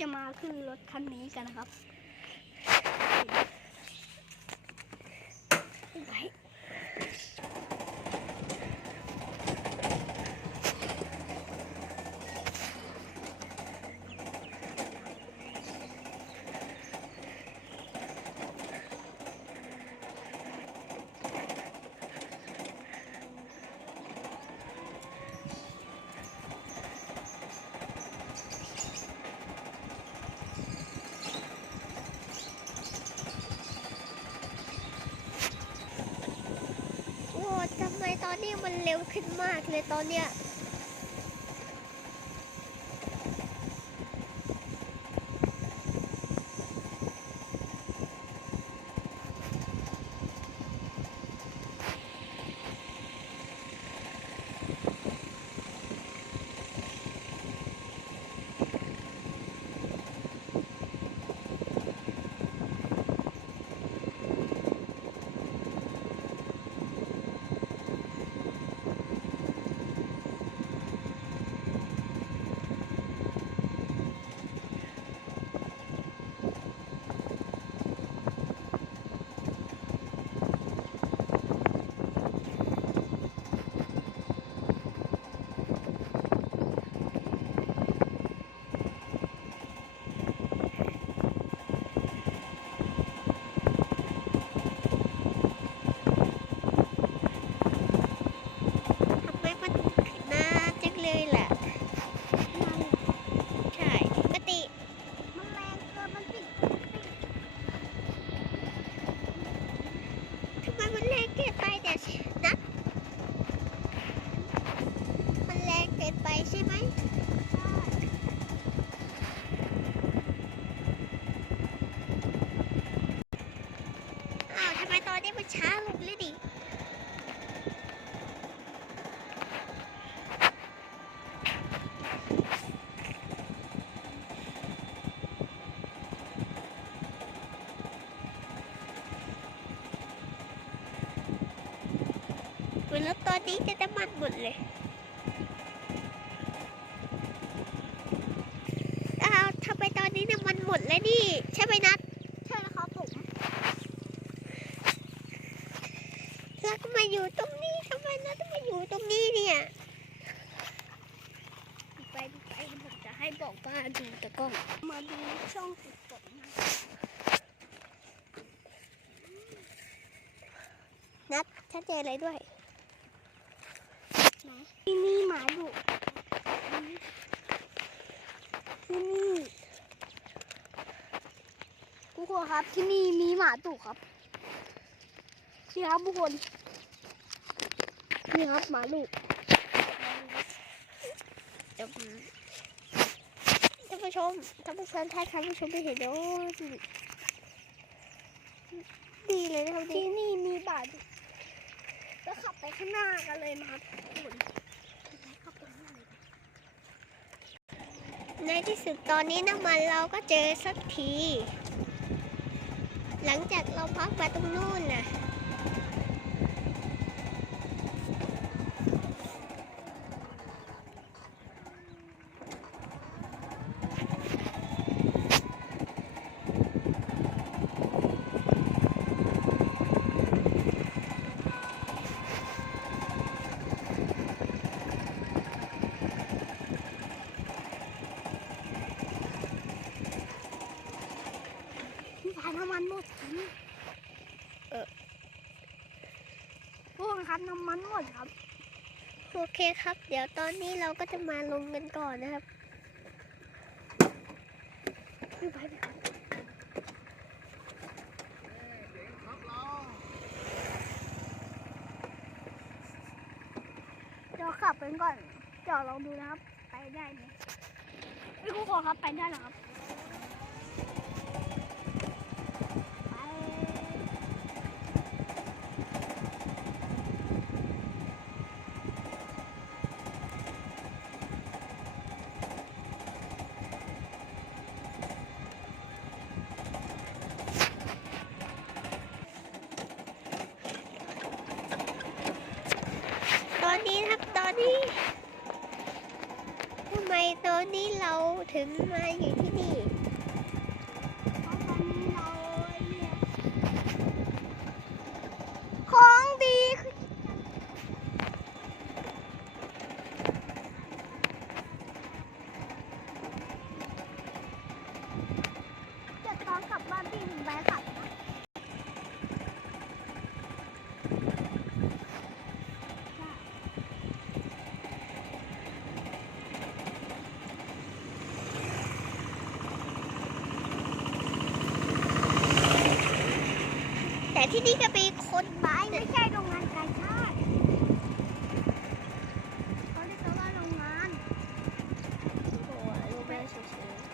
จะมาขึ้นรถคันนี้กันนะครับ นี่มันเร็วขึ้นมากเลยตอนเนี้ย ทำไมมันนานจังเลยล่ะ ใช่ปกติ มันแรงเกินมันติด ทำไมมันแรงเกินไปแต่นะมันแรงเกินไปใช่ไหมอ้าวทำไม ตอนนี้มันช้าลงเลยดิเหมือนรถตอนนี้จะน้ำมันหมดเลยอ้าวทำไมตอนนี้น้ำมันหมดแล้วนี่ ใช่ไหมนัด ใช่แล้วครับผม แล้วก็มาอยู่ตรงนี้ทำไมนัดต้องมาอยู่ตรงนี้เนี่ยไปดูไปผมจะให้บอกว่าดูตะกล้อง มาดูช่องติดต่อนะนัดฉันเจออะไรด้วยนะที่นี่หมาดุที่นี่ทุกคนครับที่นี่มีหมาดุครับ นี่ครับทุกคนนี่ครับหมาดุท่านผู้ชมท่านผู้ชมถ้าท่านผู้ชมไม่เห็นโอ้ยดีเลยนะครับที่นี่มีบาดแล้วขับไปข้างหน้ากันเลยนะครับทุกคนในที่สุดตอนนี้น้ำมันเราก็เจอสักที หลังจากเราพักมาตรงนู่นน่ะพายน้ำมันหมดจริง เออ พวก ครับน้ำมันหมดครับ โอเคครับ เดี๋ยวตอนนี้เราก็จะมาลงกันก่อนนะครับพี่พายครับเดี๋ยวขับไปก่อนเดี๋ยวลองดูนะครับ ไปได้ไหมพี่ครูขอครับ ไปได้เหรอครับ ไป ตอนนี้ครับตอนนี้ทำไมตอนนี้เรา ถึงมาอยู่ที่นี่ ที่นี่ก็มีคนไม้ไม่ใช่โรงงานกาชาติเขาเรียกกันว่าโรงงานโอ้โหลูกแม่เฉยๆ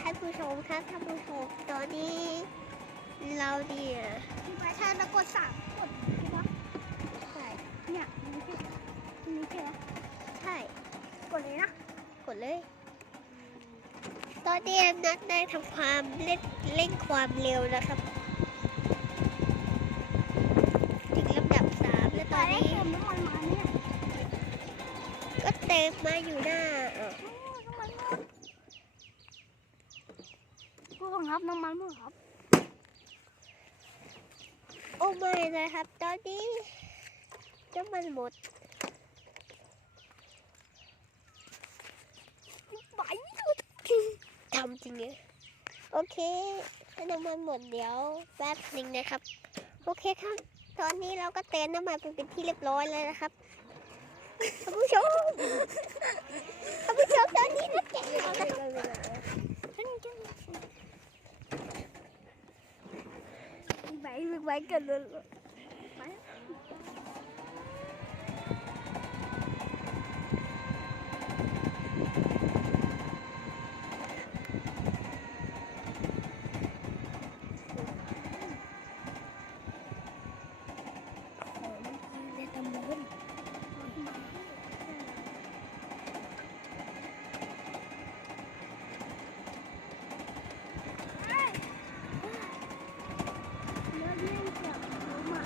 ท่านผู้ชมครับท่านผู้ชมตอนนี้เราเนี่ยที่ประชาชนกดสั่งกดใช่ปะใช่เนี่ยนี่ใช่นี่ใช่ไหมใช่ กดเลยนะ กดเลย ตอนนี้นัดได้ทำความเล่นเร่งความเร็วนะครับถึงลำดับสามแล้วตตออนนแรกนี้เติมน้ำมันมาเนี่ยก็เต็มมาอยู่หน้าเออโอ้น้ำมันหมดผู้บังคับน้ำมันหมดครับโอ้ไม่เลยครับ ตอนนี้น้ำมันหมด ไหว ทำ จริงเลยโอเคถ้าน้ำมันหมดเดี๋ยวแป๊บหนึ่งนะครับ โอเคครับ ตอนนี้เราก็เติมน้ำมันไปเป็นที่เรียบร้อยแล้วนะครับท่านผู้ชมท่านผู้ชมตอนนี้นัดแกะแล้วนะครับไหวไหวกันเลยไหว แล้วเรื่องเกี่ยวกับผมอะ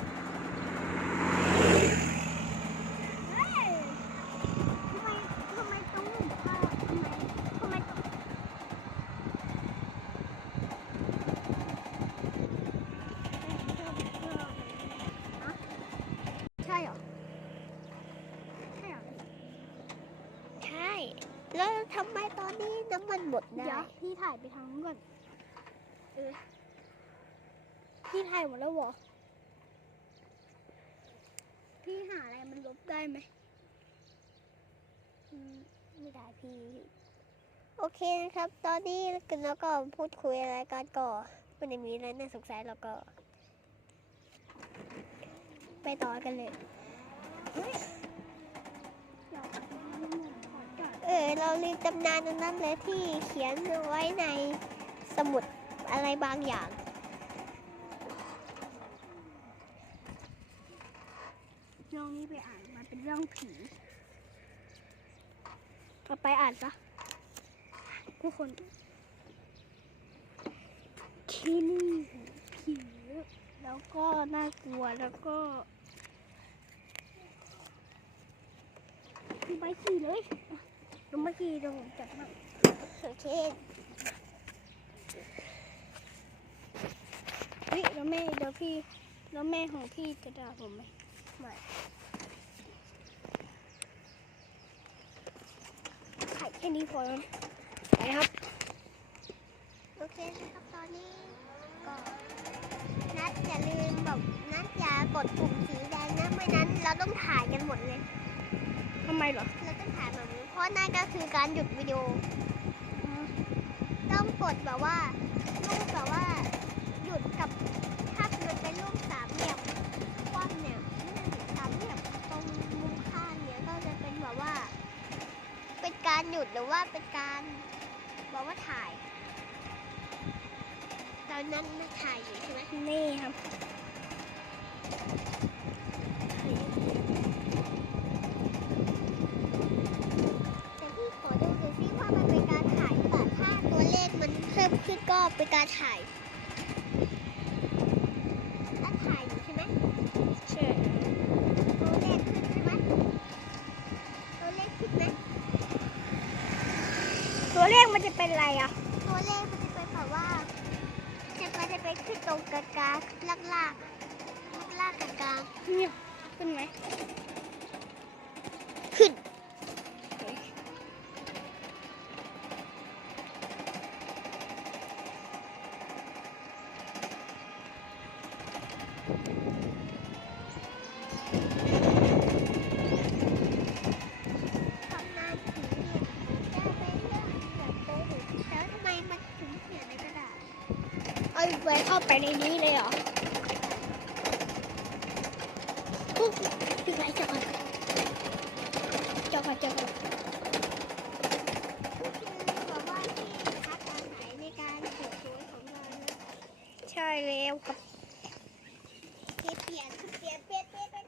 เฮ้ยทำไมทำไมตรงอ่าทำไมทำไมตรงฮะใช่เหรอ ใช่เหรอ ใช่ แล้วทำไมตอนนี้น้ำ มันหมดเดี๋ได้ยวพี่ถ่ายไปทางนู้นก่อนเออพี่ถ่ายหมดแล้วเหรอ พี่หาอะไรมันลบได้ไหมอืมไม่ได้พี่โอเคนะครับ ตอนนี้เราก็พูดคุยอะไรกันก็ไม่ได้มีอะไรน่าสงสัยเราก็ ไปต่อกันเลย เดี๋ยวขอจัด เออ เรา ลืมตำนานอันนั้นเลยที่เขียนไว้ในสมุดอะไรบางอย่าง เรื่องนี้ไปอ่านมาเป็นเรื่องผีเอาไปอ่านซะทุกคนที่นี่ผีแล้วก็น่ากลัวแล้วก็ลงไปขี่เลย ลงไปขี่เดี๋ยวผมจับมาโอเคเฮ้ยแล้วแม่เดี๋ยวพี่แล้วแม่ของพี่จะด่าผมไหมไม่ถ่ายแค่นี้พอแล้วนะไปนะครับ โอเคนะครับตอนนี้ก็นัดอย่าลืมแบบนัดอย่ากดปุ่มสีแดงนะไม่นั้นเราต้องถ่ายกันหมดเลยทำไมเหรอ เราต้องถ่ายแบบนี้ เพราะนั่นก็คือการหยุดวิดีโอ ต้องกดแบบว่ารูปแบบว่าหยุดกับถ้ามันเป็นรูปสามเหลี่ยมคว่ำเนี่ยสามเหลี่ยมตรงมุมข้างเนี่ยก็จะเป็นแบบว่า เป็นการหยุดหรือว่าเป็นการบอกว่าถ่ายตอนนั้นถ่ายอยู่ใช่ไหมนี่ครับ แต่พี่ขอดูหน่อยซิว่ามันเป็นการถ่ายหรือเปล่าถ้าตัวเลขมันเพิ่มขึ้นก็เป็นการถ่ายถ้าถ่ายอยู่ใช่ไหมใช่ตัวเลขขึ้นใช่ไหมตัวเลขขึ้นไหมตัวเลขมันจะเป็นอะไรอะ ตัวเลขมันจะเป็นแบบว่าจะมันจะเป็นขึ้นตรงกลางกลางๆล่างล่างล่างล่างกลางกลางเนี่ยเป็นไหม พี่เฟิข้าไปในนี้เลยเหรอปุ๊บถึงไหนจอดจอดจอดใช่แล้วครับ